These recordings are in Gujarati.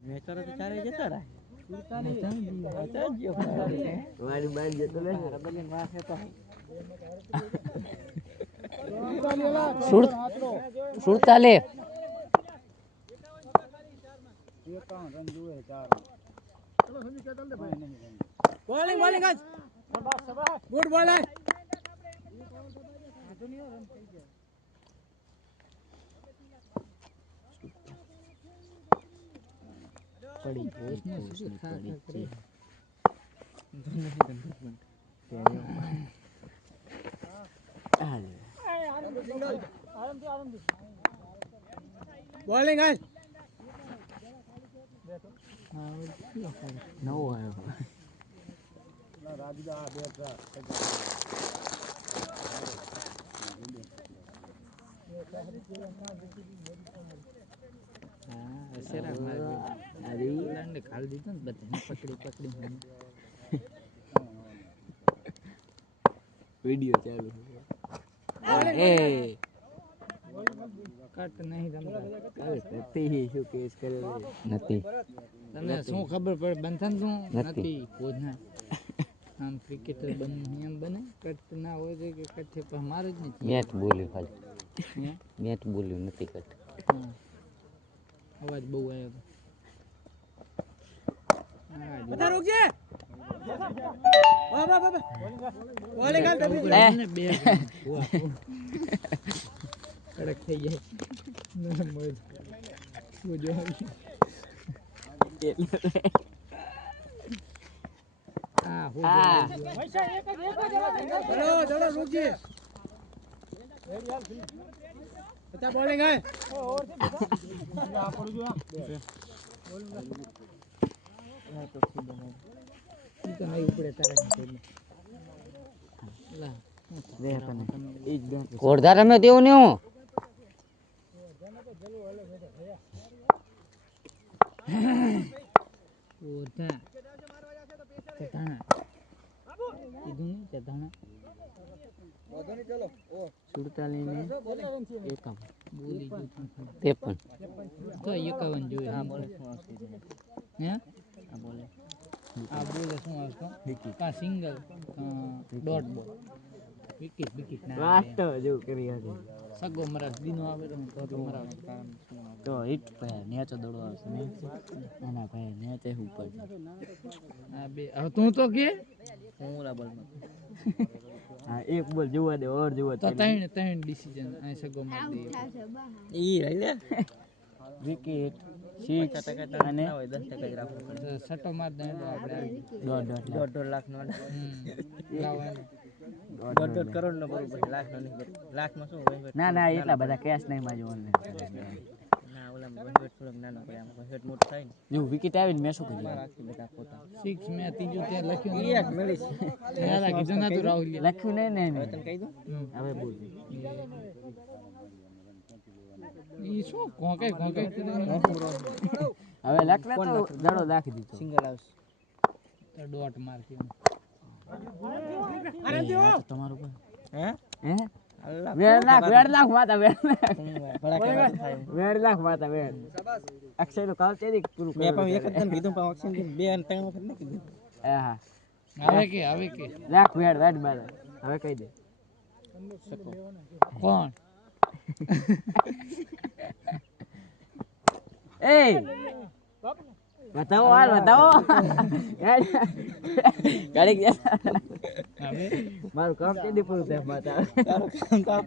મેચર તો ચારે જતા રહે મારી બાર જતો લે બને વાસે તો સુડતાલે bowling bowling guys good bowling પડી બોલિંગ ગાઈસ નવો આવ્યો રાજદા બેટા ખાલી દીધો ને બધાને પકડી વિડિયો ચાલુ એ કટ નહીં નથી શું કેસ કરે નથી તને શું ખબર પડે બંધન શું નથી કોઈ ના આમ ક્રિકેટર બનવું એમ બને કટ ના હોય છે કે કટ છે પણ મારે જ નથી મેચ બોલ્યું ખાલી મેચ બોલ્યું નથી કટ અવાજ બહુ આવ્યો બધા રૂકજે વાહ વાહ વાહ બોલિંગ ગાલ ને બે કડક થઈ જાય જો ચલો રૂકજે બધા બોલિંગ હે કોડધા રમે તેવું ને હું સિંગલ ડોટ બોલ વિકેટ ના સગો મરાજ દીનો આવે તો મરાવ તો હિટ ભાઈ નેચો દડો આવશે નાના ભાઈ નેચે ઉપર આ બે હવે તું તો કે હું બોલમાં હા એક બોલ જોવા દે ઓર જોવા તો ત્રણ ડિસિઝન આ સગો માર દે ઈ રહી લે વિકેટ 6 અને 10% જ રાખવું પડે સટો માર દે આપણે 1.5 લાખ નો લાવવાનો 1.5 કરોડ નો બરોબર લાખ નો નહીં લાખ માં શું ના એટલા બધા કેશ નહીં માજો ના ઓલા વહીવટ થોડોક નાનો પડે આમ વહીવટ મોટો થાય ને જો વિકેટ આવી ને મે શું કર્યું રાખી બધા પોતા 6 મે ત્રીજું ત્યાં લખ્યું એક મળી ના કીધું ના તો રાહુલ લખ્યું નહીં હવે તને કહી દઉં હવે બોલ ઈ શું કોકે હવે લખલે તો દડો રાખી દીધો સિંગલ આવશે તો ડોટ માર કે અરે જો તમારું પર હે વેર લાખ માતા વેર લાખ માતા વેર અક્ષય નું કામ તેદી પૂરું મેં પણ એક જ તને કીધું પણ અક્ષય ને બે અને ત્રણ વખત ન કીધું હા આવે કે લાખ વેર બાદ હવે કહી દે કોણ એ બતાવો ગાડી હવે મારું કામ તેદી પૂરું થાય માતા તારું કામ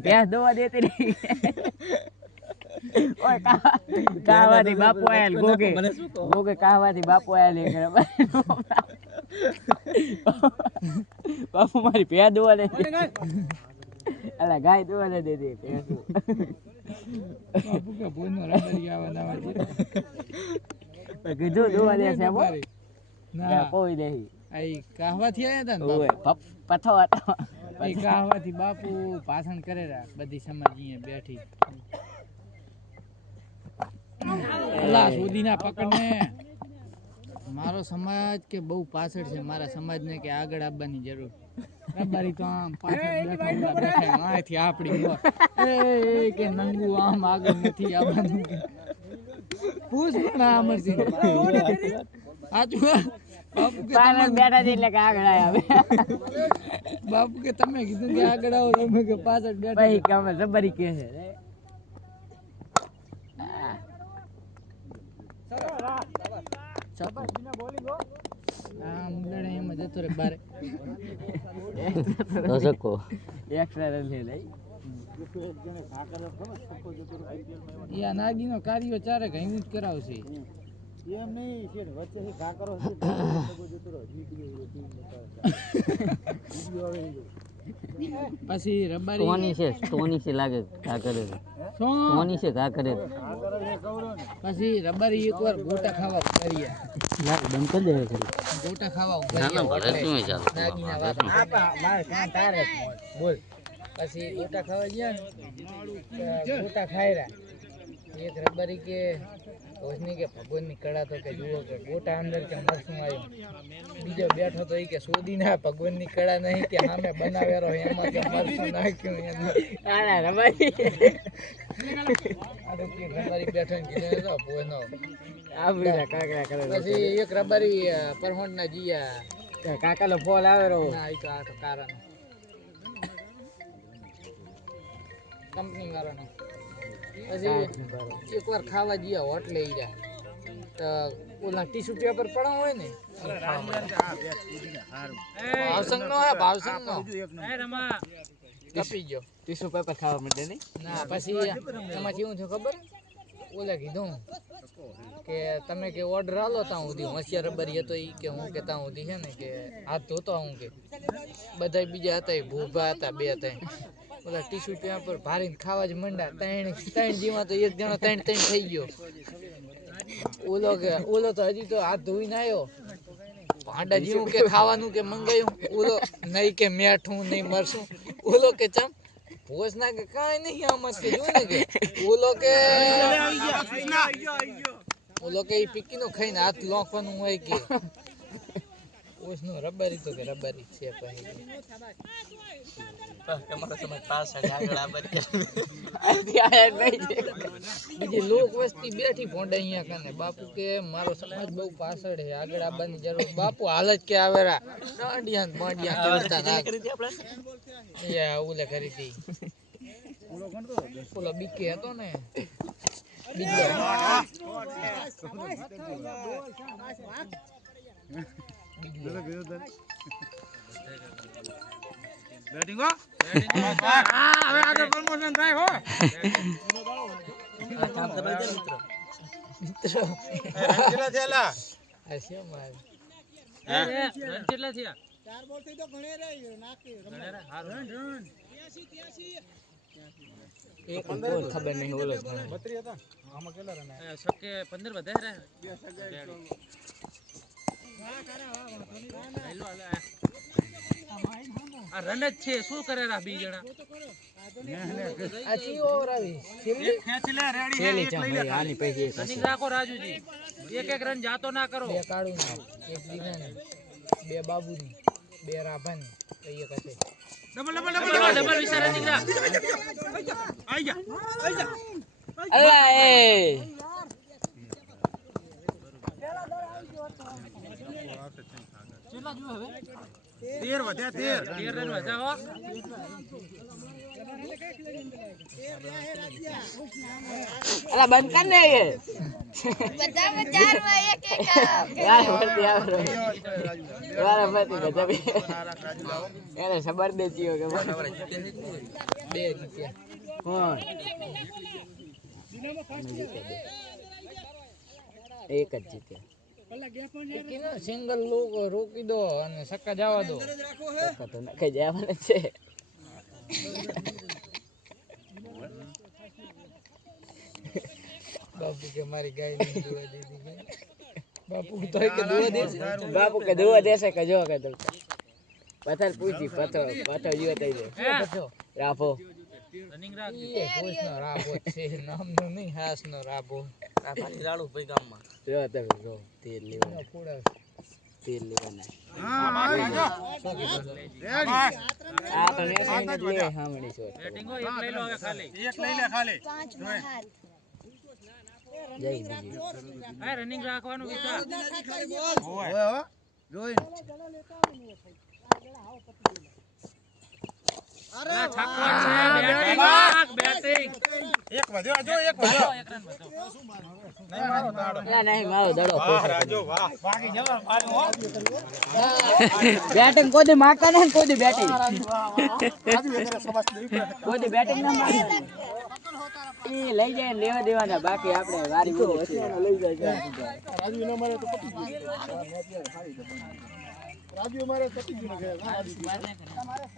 ભેંસ દોવા દેતી નહીં ઓય કાવાથી બાપુ આયેલ ગોગે કાવાથી બાપુ આયેલ બાપુ મારી ભેંસ દોવા દે અલા ગાય દોવા દે દેતી ભેંસ બાપુ કે બોનો રાડરી આવા કીધું દોવા દે છે ના કોઈ નહીં આઈ કાહવાથી આયા તા ને પથો એ કાહવાથી બાપુ ભાષણ કરેલા બધી સમાજ અહીંયા બેઠી અલા સુધીના પકડને મારો સમાજ કે બહુ પાછળ છે મારા સમાજને કે આગળ આવવાની જરૂર રબારી તો આમ પાછળ બેઠા અહીંથી આપડી કે નંગુ આમ આગળ નથી આવવાનું પૂછ પણ આ અમરસિંહ આચું બાપુ કે પાછળ બેઠા છે એટલે કે આગળ આયા હવે બાપુ કે તમે કીધું કે આગળ આવો તમે કે પાછળ બેઠા ભાઈ કામ જબરી કે છે હા મુંડણે એમ જતો રે બારે તો સકો એક્સ્ટ્રા રન લે લઈ યા નાગીનો કાર્યો ચારે કઈ જ કરાવશે એમ નહીં છે વચ્ચેથી ઘા કરો છો પછી રબારી સ્ટોની છે લાગે ઘા કરે સ્ટોની છે ઘા કરે પછી રબારી એકવાર ગોટા ખાવા કરીએ લાગ બંધ કરી દે છે ગોટા ખાવા કરીએ નાગીના બાપા માર કાં તારે બોલ પછી ગોટા ખાવા ગયા ને ગોટા ખાયરા એક રબારી કે ઓજની કે ભગવાનની કળા તો કે જુઓ કે ગોટા અંદર કે મરસું આવ્યું બીજો બેઠો તો એ કે શોધી ના ભગવાનની કળા નહીં કે સામે બનાવેરો એમાં કે મરસું નાખ્યું એમાં રબારી રબારી બેઠો ને કીધું તો પોનો આ કાકરા કરે પછી એક રબારી પરહોંડ ના જીયા કાકાનો ફોન આવેરો ના ઈ તો આ તો કારણ કંપની વાળાનો પછી એકવાર ખાવા ગયા હોટલે ઈ રહ્યા તો ઓલા ટીશ્યુ પેપર પડ્યા હોય ને ભાવસંગ નો હે ભાવસંગ નો કપી ગયો ટીશ્યુ પેપર ખાવા માટે નહીં ના પછી એમાં કેવું થયું ખબર ઓલા કીધું કે તમે કે ઓર્ડર આલો ત્યાં સુધી હોશિયાર રબારી હતો ઈ કે હું કે ત્યાં સુધી છે ને કે હાથ ધોતો હું કે બધા બીજા હતા એ ભૂભા હતા બે હતા ઓલા ટીશ્યુ પેપર ભારીને ખાવા જ મંડા ત્રણ જીવા તો એક જણો ત્રણ થઈ ગયો ઓલો તો હજી તો હાથ ધોઈને આવ્યો ભાંડા જેવું કે ખાવાનું કે મંગાયું ઓલો નહીં કે મેઠું નહીં મરસું ઓલો કે ચમ ભોજ ના કે કાંઈ નહીં આમાં કે જો ને કે ઓલો કે પીકી નો ખાઈને હાથ લોખવાનું હોય કે ઓસનો રબારી તો કે રબારી છે પછી બીજી લોક વસ્તી બેઠી ભોંડા અહીંયા કને બાપુ કે મારો સમાજ બહુ પાછળ છે આગળ આવવાની જરૂર બાપુ હાલ જ કે આવેરા દાંડિયા બાંડિયા કરતા ના યા ઓલે કરી હતી ઓલો બીકે હતો ને બીજો બેટિંગ હો હવે આગળ પ્રમોશન થાય હો મિત્રો કેટલા થયેલા આશા માર રન કેટલા થયા 4 બોલ થી તો ઘણે રહી નાખી રન એક ગોલ ખબર નહીં ઓલો 32 હતા આમાં કેટલા રન આયા સકે 15 વધારે આ રન જ છે શું કરેલા બી જણા આ ચી ઓવર આવી ખેંચ લે રેડી એક લઈ લે આની પૈકી રનિંગ રાખો રાજુજી એક રન જાતો ના કરો બે કાળું ના એક દીના ને બે બાબુની બે રાભાની એક હશે ડબલ વિચાર રનિંગ રાખ આઈ જા અલ્લા એ કેટલા જો હવે 13 વધ્યા 13 રન વધાવો અલા બંધ કર ને એ બધા 4 માં એક યાર ભરતી આવે યાર ભરતી બધા એને ખબર દે ચીયો કે બે જીત્યા કોણ એક જ જીત્યા સિંગલ લોકો રોકી દો અને સક્કા જવા દો તો નખાઈ જવાના છે બાપુ કે મારી ગાય નહીં દુવા દીધી બાપુ તો કે દુવા દેશે બાપુ કે દુવા દેશે કે જો કે તો પથર પૂછી પથર જીવ થઈ જાય રાફો રનિંગ રાખ એ પોસનો રાબો છે નામનો નહીં હાસનો રાબો આ પાછી રાડુ ભાઈ ગામમાં જો તો જો તેલ લેવાના પૂડા તેલ લેવાના હા આવી જા રેડી આ તો ને સાઈન જ લે હામણી છો એક લઈ લે ખાલી 5 માં હાર જય બીજી આ રનિંગ રાખવાનું વિચાર ઓય હો જોઈન અરે બેટિંગ એક વધ્યો જો એક વધ્યો એક રન બચો નહીં મારો દાડો નહીં મારો દડો વાહ રાજુ વાહ બાકી જવા પાડો હો બેટિંગ કોઈ દી મારતા નહીં કોઈ દી બેટિંગ રાજુ એકરે સબાસ કોઈ દી બેટિંગ ના મારે એ લઈ જાય લેવા દેવાના બાકી આપણે વારી લઈ જાય રાજુ ના મારે તો પતી ગયું રાજુ મારે પતી ગયું